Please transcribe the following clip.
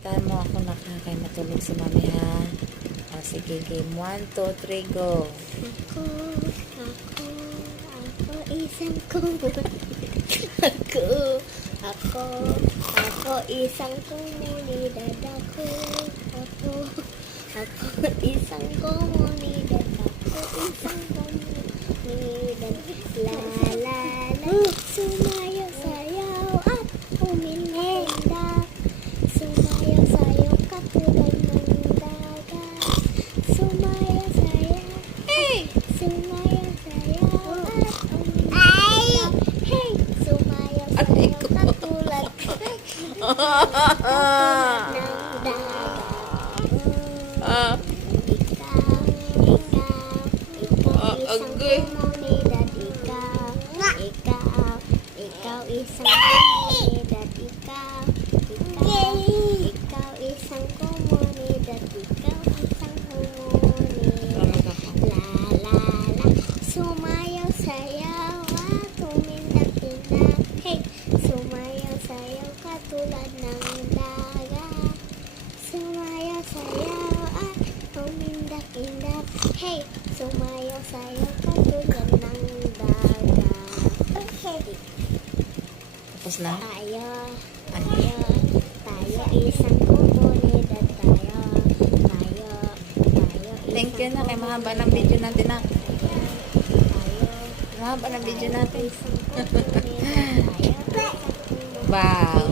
Tahan mo ako na kay matulog si mami ha. O sige, game 1, 2, 3, go. Ako isang komunidad. Ako isang komunidad. Ako isang komunidad. Ako isang komunidad. La la la, sumayaw-sayaw at uminenda. Sumayaw-sayaw katulad ng dagat. Sumayaw-sayaw, hey! Sumayaw-sayaw at uminenda. Hey! Sumayaw-sayaw katulad ng dagat. Ikaw isang komunidad. Ikaw isang komunidad. Ikaw isang komunidad. Ikaw isang komunidad. La la la, sumayaw-sayaw at umindak-indak. Hey! Sumayaw-sayaw katulad ng dagat. Sumayaw-sayaw at umindak-indak. Hey! Sumayaw-sayaw katulad ng dagat. Okay. Tapos na? Tayo isang komunidad. Tayo Thank you na kay mahaba ng video natin na. Mahaba ng video natin. isang komunidad. Wow.